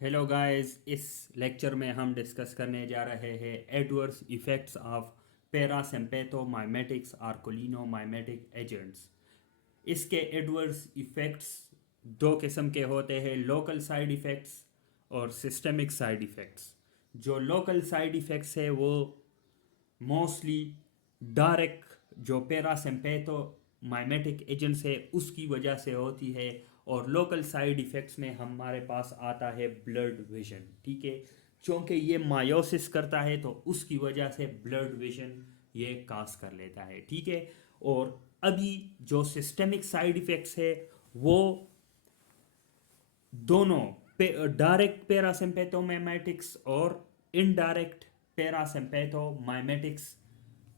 Hello guys, इस lecture में हम डिस्कस करने जा रहे हैं एडवर्स इफेक्ट्स ऑफ पैरासिम्पैथोमाइमेटिक्स और कोलिनोमाइमेटिक एजेंट्स। इसके एडवर्स इफेक्ट्स दो किस्म के होते हैं, लोकल साइड इफ़ेक्ट्स और सिस्टमिक साइड इफ़ेक्ट्स। जो लोकल साइड इफ़ेक्ट्स है वो मोस्टली डायरेक्ट जो पैरासिम्पैथोमाइमेटिक एजेंट्स है उसकी वजह से होती है, और लोकल साइड इफ़ेक्ट्स में हमारे पास आता है ब्लड विजन। ठीक है, क्योंकि ये मायोसिस करता है तो उसकी वजह से ब्लड विजन ये काज कर लेता है। ठीक है, और अभी जो सिस्टमिक साइड इफ़ेक्ट्स है वो दोनों डायरेक्ट पैरासिम्पैथोमाइमेटिक्स और इनडायरेक्ट पैरासिम्पैथोमाइमेटिक्स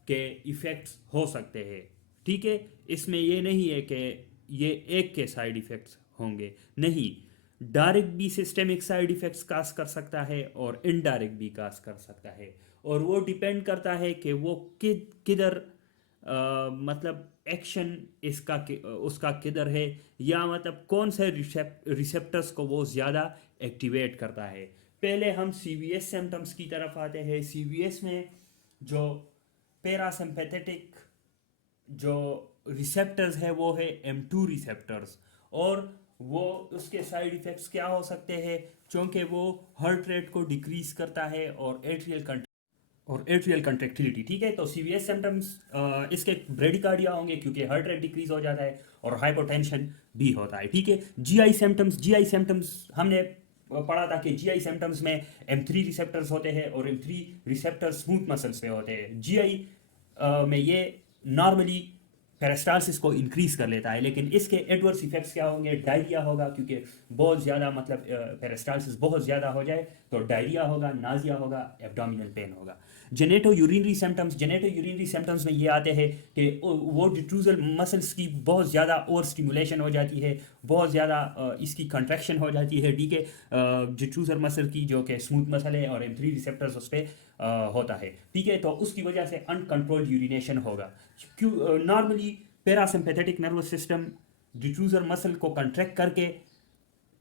के इफ़ेक्ट्स हो सकते हैं। ठीक है, इसमें ये नहीं है कि ये एक के साइड इफ़ेक्ट्स होंगे, नहीं, डायरेक्ट भी सिस्टेमिक साइड इफ़ेक्ट्स काज कर सकता है और इनडायरेक्ट भी काज कर सकता है, और वो डिपेंड करता है कि वो किधर मतलब एक्शन इसका उसका किधर है, या मतलब कौन से रिसेप्टर्स को वो ज़्यादा एक्टिवेट करता है। पहले हम सीवीएस सिम्टम्स की तरफ आते हैं। सीवीएस में जो पैरासिम्पैथेटिक जो रिसेप्टर्स है वो है M2 रिसेप्टर्स, और वो उसके साइड इफ़ेक्ट्स क्या हो सकते हैं, क्योंकि वो हार्ट रेट को डिक्रीज करता है और एट्रियल कंट्रेक्टिलिटी। ठीक है, तो सीवीएस सिम्टम्स इसके ब्रेडिकार्डिया होंगे क्योंकि हार्ट रेट डिक्रीज हो जाता है और हाइपोटेंशन भी होता है। ठीक है, जीआई सिम्टम्स हमने पढ़ा था कि जीआई सिम्टम्स में M3 रिसेप्टर्स होते हैं और M3 रिसेप्टर्स स्मूथ मसल्स पे होते हैं। जीआई में ये नॉर्मली पेरिस्टालसिस को इंक्रीज कर लेता है, लेकिन इसके एडवर्स इफेक्ट्स क्या होंगे, डायरिया होगा, क्योंकि बहुत ज़्यादा मतलब पेरिस्टालसिस बहुत ज़्यादा हो जाए तो डायरिया होगा, नाजिया होगा, एब्डोमिनल पेन होगा। जेनेटो यूरिनरी सिम्टम्स में ये आते हैं कि वो डिट्रूजल मसल्स की बहुत ज़्यादा ओवर स्टिमुलेशन हो जाती है, बहुत ज़्यादा इसकी कंट्रैक्शन हो जाती है। ठीक है, डिट्रूजल मसल की जो कि स्मूथ मसल है और M3 रिसेप्टर्स उस पर होता है। ठीक है, तो उसकी वजह से अनकंट्रोल्ड यूरिनेशन होगा। क्यों normally parasympathetic nervous system detrusor muscle को कंट्रैक्ट करके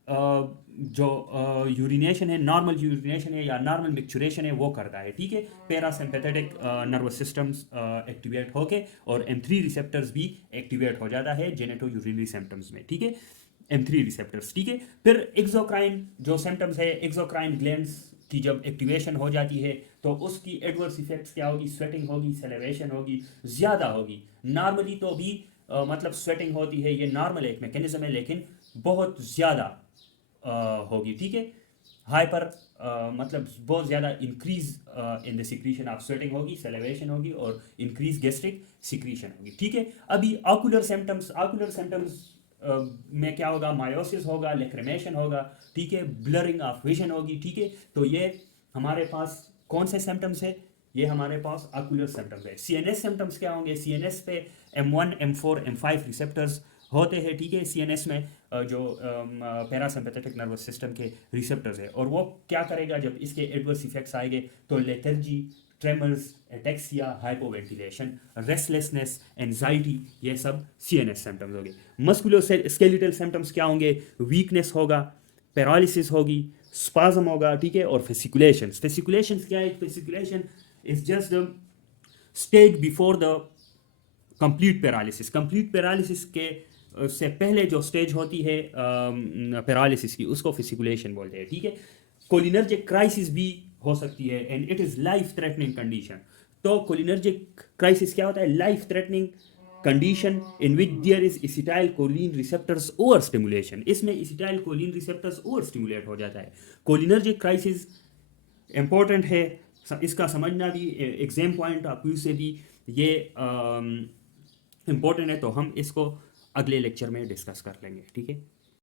जो यूरिनेशन है, नॉर्मल यूरिनेशन है या नॉर्मल मिक्चुरेशन है वो करता है। ठीक है, पैरासिम्पैथेटिक नर्वस सिस्टम्स एक्टिवेट होके और M3 रिसेप्टर्स भी एक्टिवेट हो जाता है जेनेटो यूरिनरी सिम्टम्स में। ठीक है, M3 रिसेप्टर्स। ठीक है, फिर एक्सोक्राइन जो सिम्टम्स है, एक्सोक्राइन ग्लैंड्स की जब एक्टिवेशन हो जाती है तो उसकी एडवर्स इफेक्ट्स क्या होगी, स्वेटिंग होगी, सेलेवेशन होगी, ज़्यादा होगी। नॉर्मली तो भी मतलब स्वेटिंग होती है, ये नॉर्मल एक मैकेनिज्म है, लेकिन बहुत ज़्यादा होगी। ठीक है, हाइपर मतलब बहुत ज़्यादा increase in the secretion of sweating होगी, सेलेवेशन होगी और इंक्रीज गैस्ट्रिक सिक्रीशन होगी। ठीक है, अभी ऑकुलर सिम्टम्स में क्या होगा, मायोसिस होगा, लेक्रिमेशन होगा। ठीक है, ब्लरिंग ऑफ विजन होगी। ठीक है, तो ये हमारे पास कौन से सिम्टम्स है, ये हमारे पास ऑकुलर सिम्टम्स है। सीएनएस सिम्टम्स क्या होंगे, सीएनएस पे M1 M4 M5 रिसेप्टर्स होते हैं। ठीक है, सीएनएस में जो पैरासिम्पैथेटिक नर्वस सिस्टम के रिसेप्टर्स है, और वो क्या करेगा जब इसके एडवर्स इफेक्ट्स आएंगे तो lethargy, tremors, ataxia, hypoventilation, restlessness, anxiety, ये सब सीएनएस सिम्टम्स होंगे। मस्कुलो स्केलेटल सिम्टम्स क्या होंगे, वीकनेस होगा, पैरालिसिस होगी, स्पाज्म होगा। ठीक है, और फेसिकुलेशन क्या है, fasciculation is just the stage before the complete paralysis के से पहले जो स्टेज होती है पैरालिसिस की, उसको फिसिकुलेशन बोलते हैं। ठीक है, कोलिनर्जिक क्राइसिस भी हो सकती है and it is life threatening condition. तो कोलिनर्जिक क्राइसिस क्या होता है, life threatening condition in which there is acetyl choline receptors over stimulation. इसमें acetyl choline receptors over stimulate हो जाता है। कोलिनर्जिक क्राइसिस इंपॉर्टेंट है, इसका समझना भी एग्जाम पॉइंट ऑफ व्यू से भी ये इम्पोर्टेंट है, तो हम इसको अगले लेक्चर में डिस्कस कर लेंगे। ठीक है।